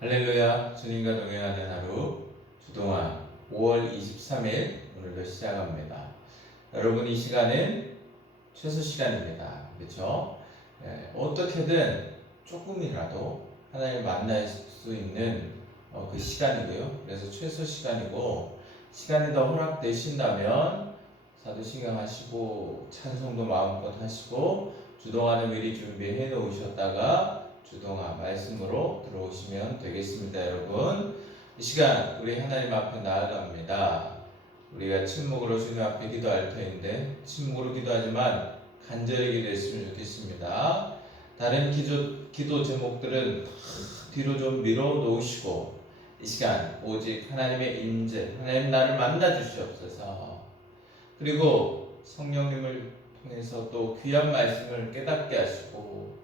할렐루야, 주님과 동행하는 하루, 주동안 5월 23일 오늘도 시작합니다. 여러분, 이 시간은 최소 시간입니다. 그렇죠? 어떻게든 조금이라도 하나님을 만날 수 있는 그 시간이고요. 그래서 최소 시간이고, 시간이 더 허락되신다면 사도신경 하시고 찬송도 마음껏 하시고 주동안은 미리 준비해 놓으셨다가 주동안 말씀으로 들어오시면 되겠습니다. 여러분, 이 시간 우리 하나님 앞에 나아갑니다. 우리가 침묵으로 주님 앞에 기도할 터인데 침묵으로 기도하지만 간절히 기도했으면 좋겠습니다. 다른 기도 제목들은 뒤로 좀 밀어 놓으시고 이 시간 오직 하나님의 임재, 하나님 나를 만나 주시옵소서. 그리고 성령님을 통해서 또 귀한 말씀을 깨닫게 하시고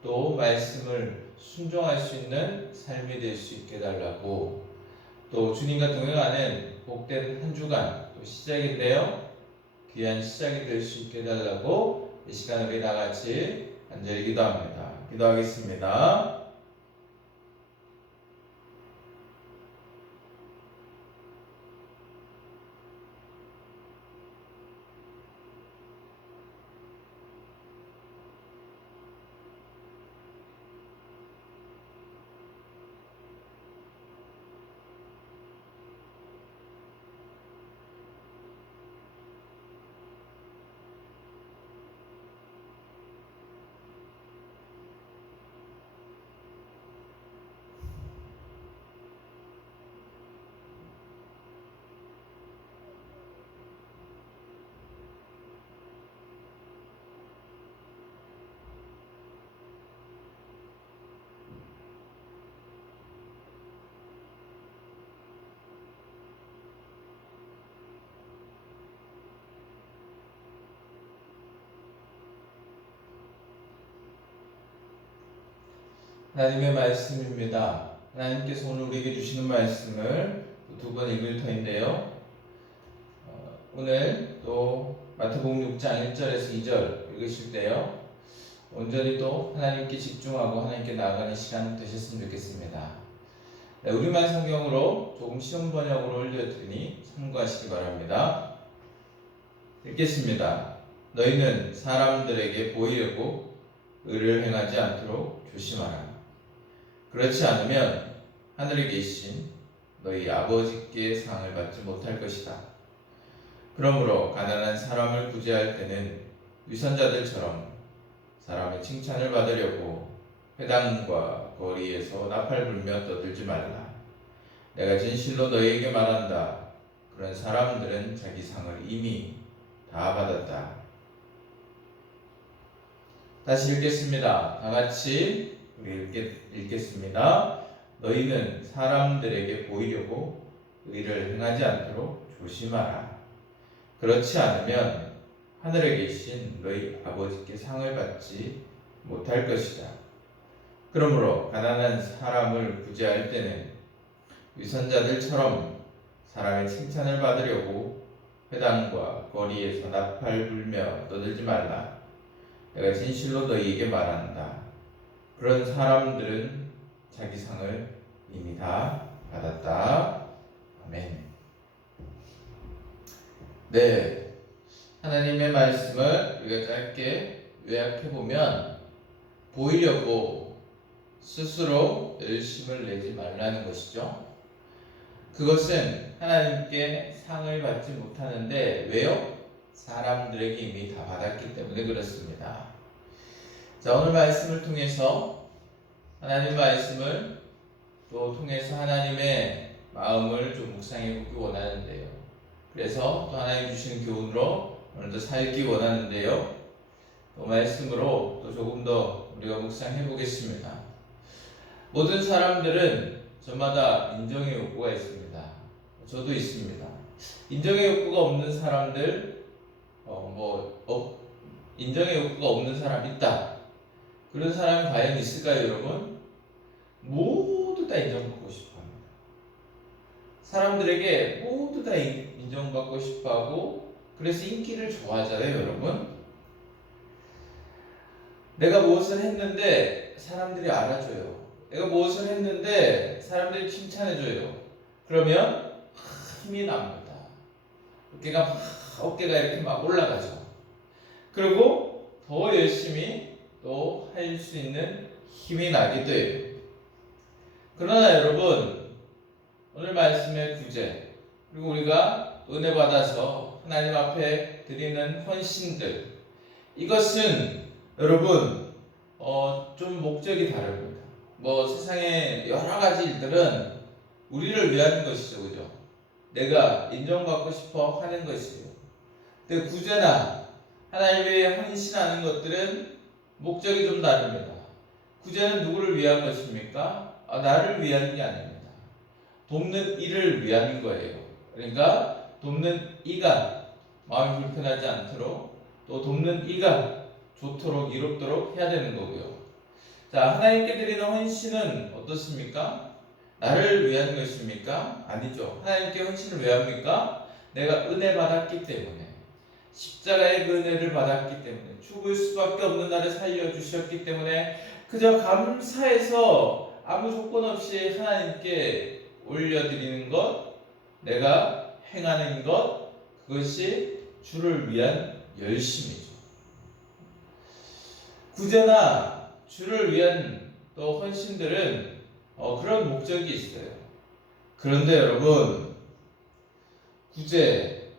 또 말씀을 순종할 수 있는 삶이 될 수 있게 해달라고, 또 주님과 동행하는 복된 한 주간 또 시작인데요, 귀한 시작이 될 수 있게 해달라고 이 시간 우리 다 같이 간절히 기도합니다. 기도하겠습니다. 하나님의 말씀입니다. 하나님께서 오늘 우리에게 주시는 말씀을 두 번 읽을 터인데요, 오늘 또 마태복음 6장 1절에서 2절 읽으실 때요, 온전히 또 하나님께 집중하고 하나님께 나아가는 시간 되셨으면 좋겠습니다. 우리말 성경으로 조금 쉬운 번역으로 올려드리니 참고하시기 바랍니다. 읽겠습니다. 너희는 사람들에게 보이려고 의를 행하지 않도록 조심하라. 그렇지 않으면 하늘에 계신 너희 아버지께 상을 받지 못할 것이다. 그러므로 가난한 사람을 구제할 때는 위선자들처럼 사람의 칭찬을 받으려고 회당과 거리에서 나팔 불며 떠들지 말라. 내가 진실로 너희에게 말한다. 그런 사람들은 자기 상을 이미 다 받았다. 다시 읽겠습니다. 다 같이 우리 읽겠습니다. 너희는 사람들에게 보이려고 의를 행하지 않도록 조심하라. 그렇지 않으면 하늘에 계신 너희 아버지께 상을 받지 못할 것이다. 그러므로 가난한 사람을 구제할 때는 위선자들처럼 사람의 칭찬을 받으려고 회당과 거리에서 나팔 불며 떠들지 말라. 내가 진실로 너희에게 말한다. 그런 사람들은 자기 상을 이미 다 받았다. 아멘. 네, 하나님의 말씀을 우리가 짧게 요약해보면 보이려고 스스로 열심을 내지 말라는 것이죠. 그것은 하나님께 상을 받지 못하는데 왜요? 사람들에게 이미 다 받았기 때문에 그렇습니다. 자, 오늘 말씀을 통해서 하나님 말씀을 또 통해서 하나님의 마음을 좀 묵상해 보기 원하는데요. 그래서 또 하나님 주시는 교훈으로 오늘도 살기 원하는데요. 또 말씀으로 또 조금 더 우리가 묵상해 보겠습니다. 모든 사람들은 저마다 인정의 욕구가 있습니다. 저도 있습니다. 인정의 욕구가 없는 사람들, 인정의 욕구가 없는 사람 있다. 그런 사람이 과연 있을까요, 여러분? 모두 다 인정받고 싶어 합니다. 사람들에게 모두 다 인정받고 싶어 하고, 그래서 인기를 좋아하잖아요, 여러분. 내가 무엇을 했는데 사람들이 알아줘요. 내가 무엇을 했는데 사람들이 칭찬해줘요. 그러면 힘이 납니다. 어깨가 이렇게 막 올라가죠. 그리고 더 열심히 또 할 수 있는 힘이 나기도 해요. 그러나 여러분, 오늘 말씀의 구제, 그리고 우리가 은혜 받아서 하나님 앞에 드리는 헌신들, 이것은 여러분 좀 목적이 다릅니다. 뭐 세상의 여러 가지 일들은 우리를 위한 것이죠, 그죠? 내가 인정받고 싶어 하는 것이에요. 근데 구제나 하나님 위해 헌신하는 것들은 목적이 좀 다릅니다. 구제는 누구를 위한 것입니까? 나를 위한 게 아닙니다. 돕는 이를 위한 거예요. 그러니까 돕는 이가 마음이 불편하지 않도록, 또 돕는 이가 좋도록 이롭도록 해야 되는 거고요. 자, 하나님께 드리는 헌신은 어떻습니까? 나를 위한 것입니까? 아니죠. 하나님께 헌신을 왜 합니까? 내가 은혜 받았기 때문에, 십자가의 그 은혜를 받았기 때문에, 죽을 수밖에 없는 나를 살려주셨기 때문에 그저 감사해서 아무 조건 없이 하나님께 올려드리는 것, 내가 행하는 것, 그것이 주를 위한 열심이죠. 구제나 주를 위한 또 헌신들은 그런 목적이 있어요. 그런데 여러분, 구제,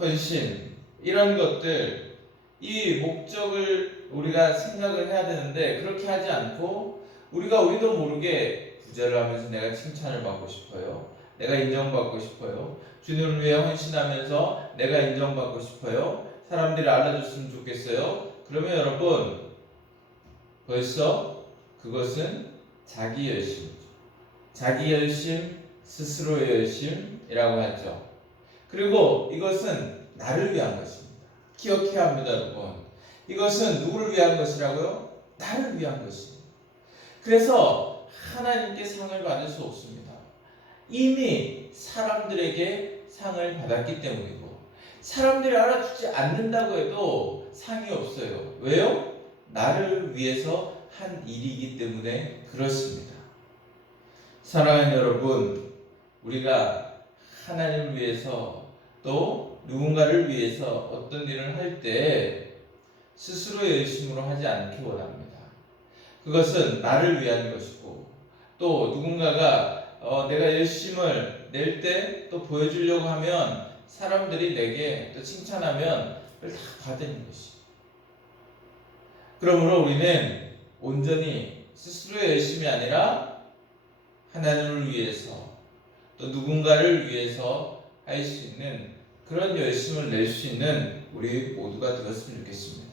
헌신, 이런 것들, 이 목적을 우리가 생각을 해야 되는데, 그렇게 하지 않고 우리도 모르게 구제를 하면서 내가 칭찬을 받고 싶어요. 내가 인정받고 싶어요. 주님을 위해 헌신하면서 내가 인정받고 싶어요. 사람들이 알아줬으면 좋겠어요. 그러면 여러분, 벌써 그것은 자기 열심이죠. 자기 열심, 스스로의 열심이라고 하죠. 그리고 이것은 나를 위한 것입니다. 기억해야 합니다, 여러분. 이것은 누구를 위한 것이라고요? 나를 위한 것입니다. 그래서 하나님께 상을 받을 수 없습니다. 이미 사람들에게 상을 받았기 때문이고, 사람들이 알아주지 않는다고 해도 상이 없어요. 왜요? 나를 위해서 한 일이기 때문에 그렇습니다. 사랑하는 여러분, 우리가 하나님을 위해서 또 누군가를 위해서 어떤 일을 할 때 스스로 열심으로 하지 않기 원합니다. 그것은 나를 위한 것이고, 또 누군가가 내가 열심을 낼 때 또 보여주려고 하면 사람들이 내게 또 칭찬하면 그걸 다 받는 것이. 그러므로 우리는 온전히 스스로의 열심이 아니라 하나님을 위해서 또 누군가를 위해서 할 수 있는 그런 열심을 낼 수 있는 우리 모두가 되었으면 좋겠습니다.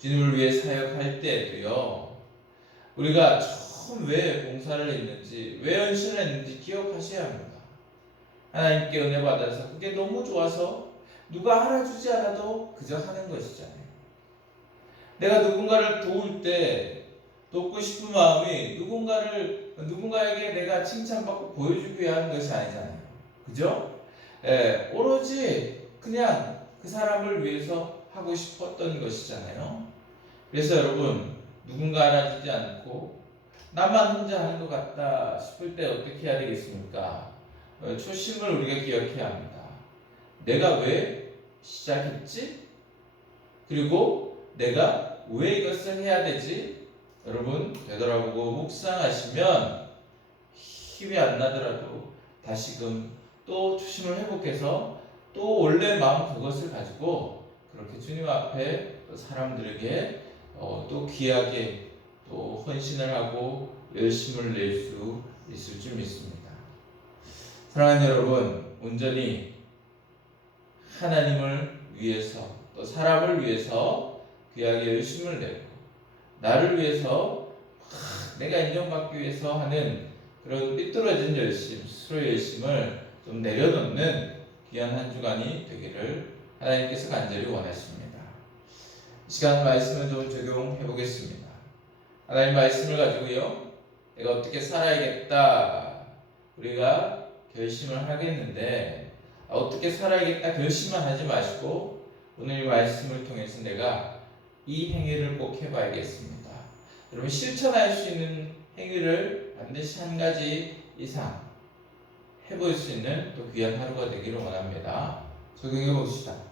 주님을 위해 사역할 때도요, 우리가 처음 왜 봉사를 했는지, 왜 헌신을 했는지 기억하셔야 합니다. 하나님께 은혜 받아서 그게 너무 좋아서 누가 알아주지 않아도 그저 하는 것이잖아요. 내가 누군가를 도울 때 돕고 싶은 마음이 누군가에게 내가 칭찬받고 보여주기 위한 것이 아니잖아요. 그죠? 오로지 그냥 그 사람을 위해서 하고 싶었던 것이잖아요. 그래서 여러분, 누군가 알아주지 않고 나만 혼자 하는 것 같다 싶을 때 어떻게 해야 되겠습니까? 초심을 우리가 기억해야 합니다. 내가 왜 시작했지? 그리고 내가 왜 이것을 해야 되지? 여러분, 되돌아보고 묵상하시면 힘이 안 나더라도 다시금 또 초심을 회복해서 또 원래 마음 그것을 가지고 그렇게 주님 앞에 사람들에게 또 귀하게 또 헌신을 하고 열심을 낼 수 있을 줄 믿습니다. 사랑하는 여러분, 온전히 하나님을 위해서 또 사람을 위해서 귀하게 열심을 내고 나를 위해서 내가 인정받기 위해서 하는 그런 삐뚤어진 열심, 스스로의 열심을 좀 내려놓는 귀한 한 주간이 되기를 하나님께서 간절히 원하십니다. 이 시간 말씀을 좀 적용해 보겠습니다. 하나님 말씀을 가지고요, 내가 어떻게 살아야겠다 우리가 결심을 하겠는데, 어떻게 살아야겠다 결심만 하지 마시고 오늘 이 말씀을 통해서 내가 이 행위를 꼭 해봐야겠습니다. 여러분, 실천할 수 있는 행위를 반드시 한 가지 이상 해볼 수 있는 또 귀한 하루가 되기를 원합니다. 적용해 봅시다.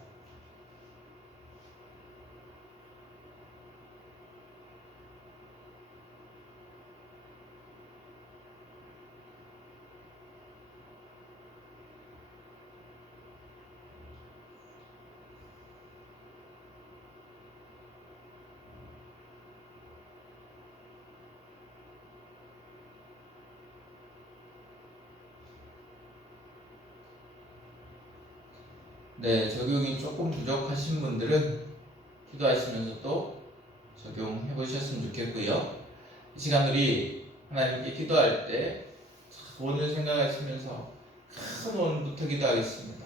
네, 적용이 조금 부족하신 분들은 기도하시면서 또 적용해 보셨으면 좋겠고요. 이 시간 우리 하나님께 기도할 때 구원을 생각하시면서 큰 원부터 기도하겠습니다.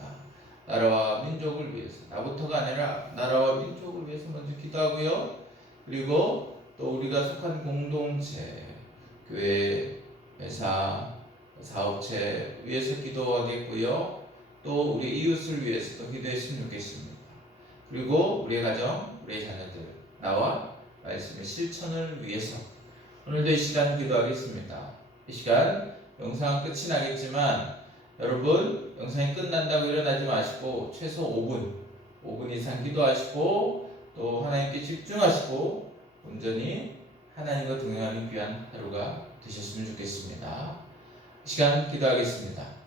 나라와 민족을 위해서, 나부터가 아니라 나라와 민족을 위해서 먼저 기도하고요. 그리고 또 우리가 속한 공동체, 교회, 회사, 사업체 위해서 기도하겠고요. 또 우리 이웃을 위해서도 기도했으면 좋겠습니다. 그리고 우리의 가정, 우리의 자녀들, 나와 말씀의 실천을 위해서 오늘도 이 시간 기도하겠습니다. 이 시간 영상 끝이 나겠지만 여러분 영상이 끝난다고 일어나지 마시고 최소 5분 이상 기도하시고 또 하나님께 집중하시고 온전히 하나님과 동행하는 귀한 하루가 되셨으면 좋겠습니다. 이 시간 기도하겠습니다.